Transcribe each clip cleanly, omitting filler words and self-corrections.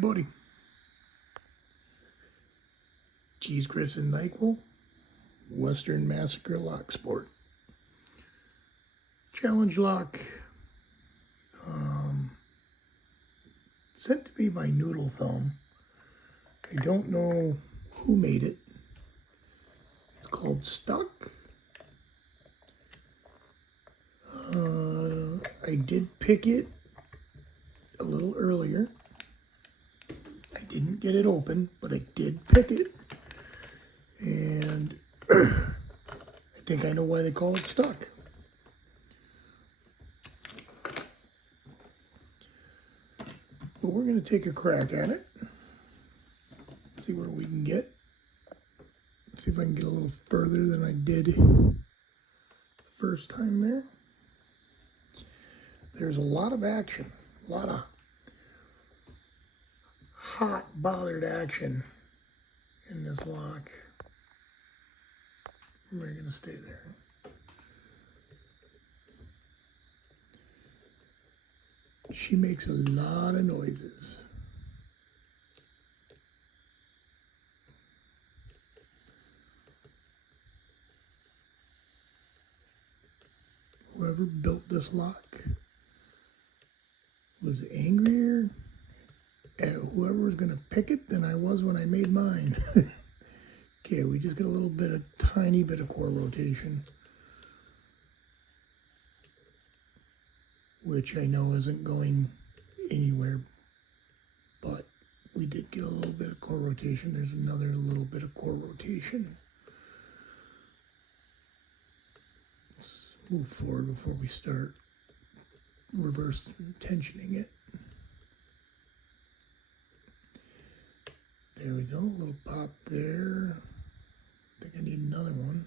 buddy. Cheese grits and NyQuil, Western Massacre Locksport. Challenge lock. Said to be my noodle thumb. I don't know who made it. It's called Stuck. I did pick it a little earlier. I didn't get it open, but I did pick it. And I think I know why they call it Stuck. But we're going to take a crack at it. See where we can get. See if I can get a little further than I did the first time there. There's a lot of action. A lot of hot, bothered action in this lock. We're going to stay there. She makes a lot of noises. Whoever built this lock was angrier at whoever was going to pick it than I was when I made mine. Okay, we just get a little bit, a tiny bit of core rotation, which I know isn't going anywhere, but we did get a little bit of core rotation. There's another little bit of core rotation. Let's move forward before we start reverse tensioning it. There we go, a little pop there. I think I need another one.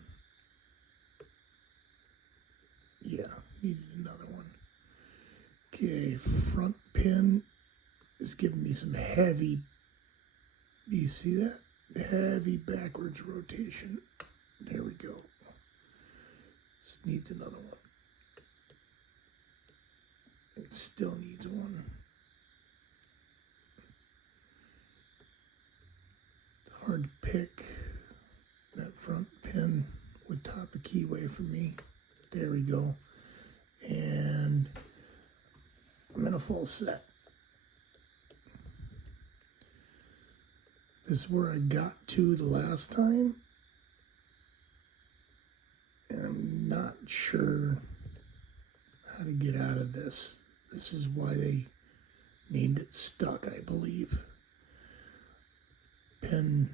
Yeah, needed another one. Okay, front pin is giving me some heavy, do you see that? Heavy backwards rotation. There we go. Just needs another one. It still needs one. It's hard to pick. That front pin would top a keyway for me. There we go. And I'm in a full set. This is where I got to the last time. And I'm not sure how to get out of this. This is why they named it Stuck, I believe. Pin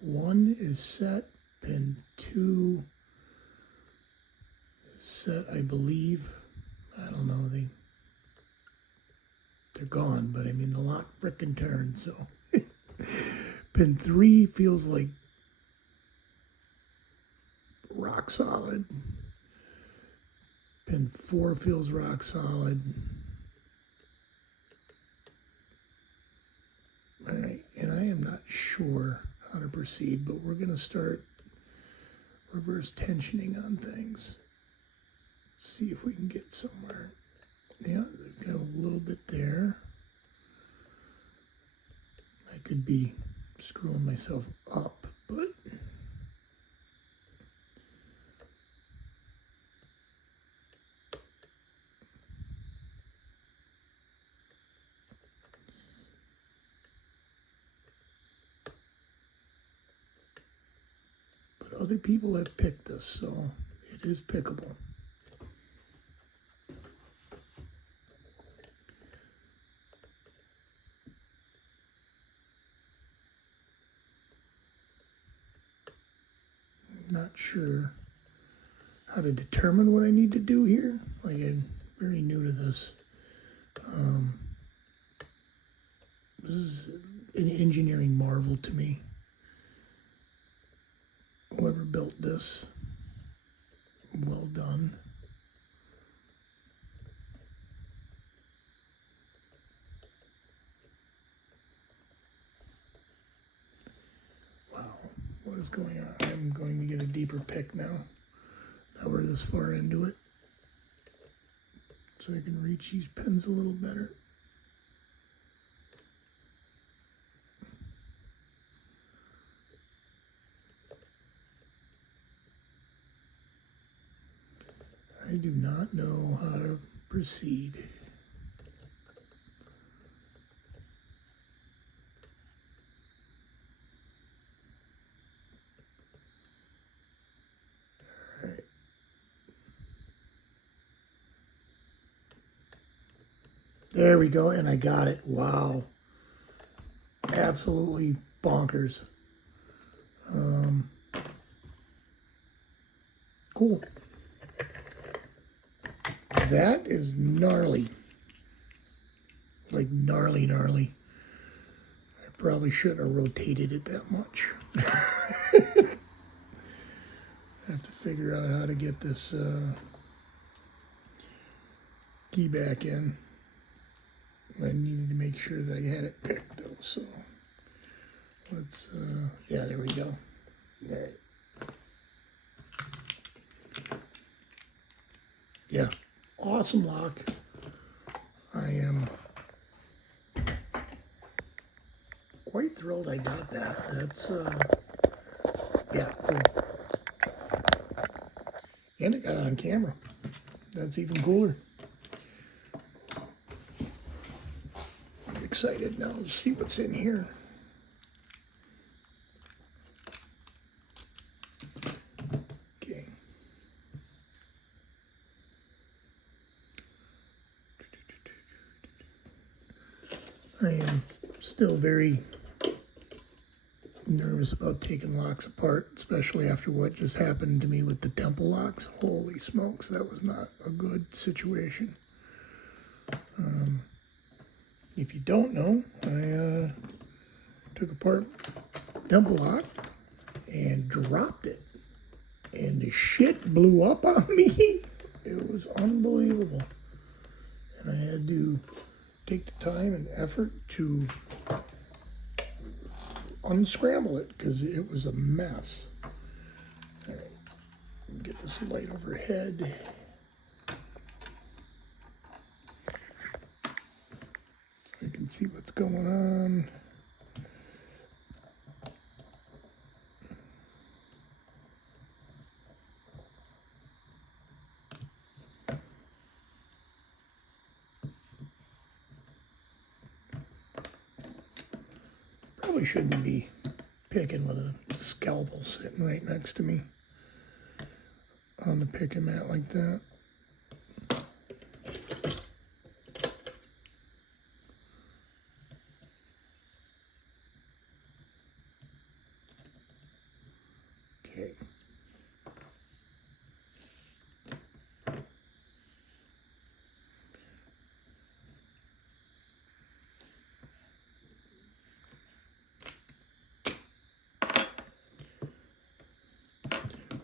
1 is set. Pin 2 is set, I believe. I don't know. They're gone, but I mean the lock frickin' turned, so. Pin 3 feels like rock solid. Pin 4 feels rock solid. All right, and I am not sure how to proceed, but we're going to start reverse tensioning on things. See if we can get somewhere. Yeah, got a little bit there. I could be screwing myself up, but other people have picked this, so it is pickable. Not sure how to determine what I need to do here. Like, I'm very new to this. This is an engineering marvel to me. Whoever built this, well done. Wow, what is going on? I'm going to get a deeper pick now that we're this far into it, so I can reach these pins a little better. I do not know how to proceed. All right. There we go, and I got it. Wow. Absolutely bonkers. Cool. That is gnarly. Like gnarly, gnarly. I probably shouldn't have rotated it that much. I have to figure out how to get this key back in. I needed to make sure that I had it picked though, so let's, yeah, there we go. All right. Yeah, awesome lock. I am quite thrilled I got that. That's, yeah, cool. And it got on camera. That's even cooler. I'm excited now to see what's in here. Okay. I am still very nervous about taking locks apart, especially after what just happened to me with the temple locks. Holy smokes, that was not a good situation. If you don't know, I took apart temple lock and dropped it, and the shit blew up on me. It was unbelievable, and I had to take the time and effort to unscramble it because it was a mess. All right, get this light overhead. So I can see what's going on. Probably shouldn't be picking with a scalpel sitting right next to me on the picking mat like that. Okay.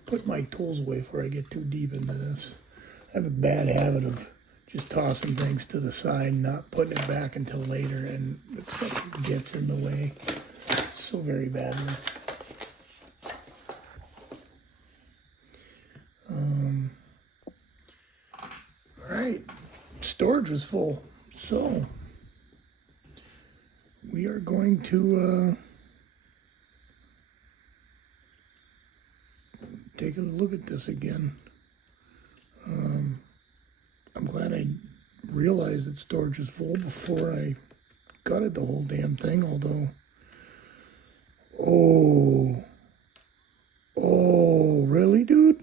Put my tools away before I get too deep into this. I have a bad habit of just tossing things to the side and not putting it back until later, and it stuff gets in the way so very badly. All right, storage was full, so we are going to take a look at this again. I'm glad I realized that storage was full before I gutted the whole damn thing, although, oh, really, dude?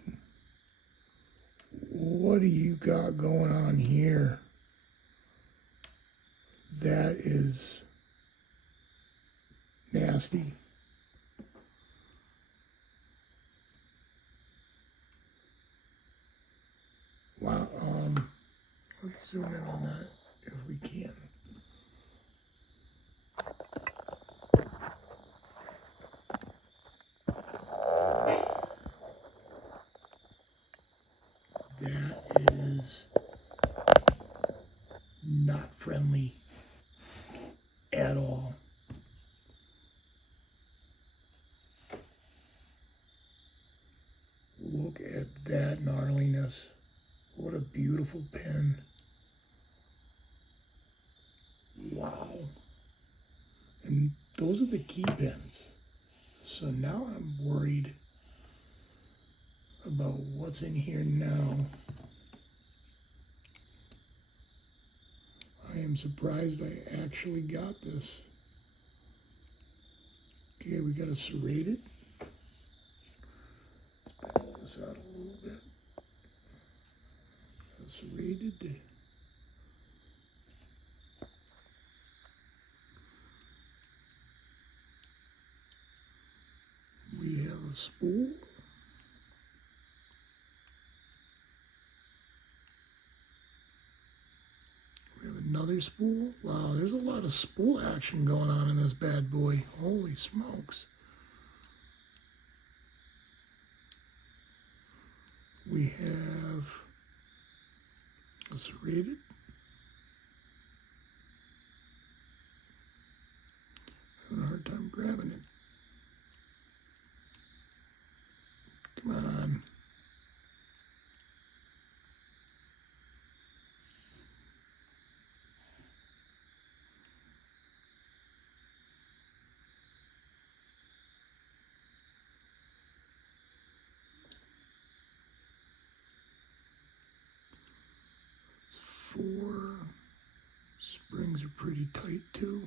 What do you got going on here? That is nasty. Wow, let's zoom in on that if we can. That is not friendly at all. Look at that gnarliness. What a beautiful pen. Wow. And those are the key pins. So now I'm worried about what's in here now. am surprised I actually got this. Okay, we got a serrated. Let's back this out a little bit. A serrated. We have a spool. We have another spool. Wow, there's a lot of spool action going on in this bad boy. Holy smokes. We have a serrated. Having a hard time grabbing it. Come on. It's 4. Springs are pretty tight too.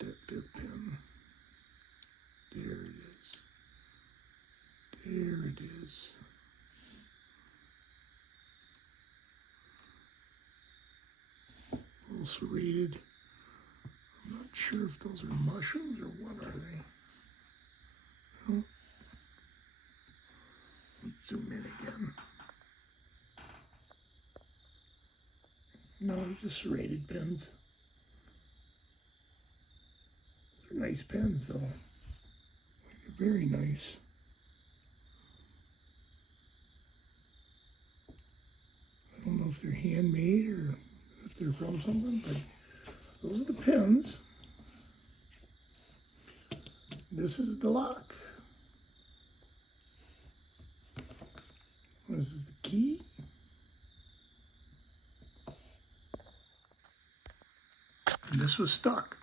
Get that 5th pin. There it is. There it is. A little serrated. I'm not sure if those are mushrooms or what are they. Oh. Let's zoom in again. No, they're just serrated pins. They're nice pins though. They're very nice. I don't know if they're handmade or if they're from something, but those are the pins. This is the lock. This is the key. And this was stuck.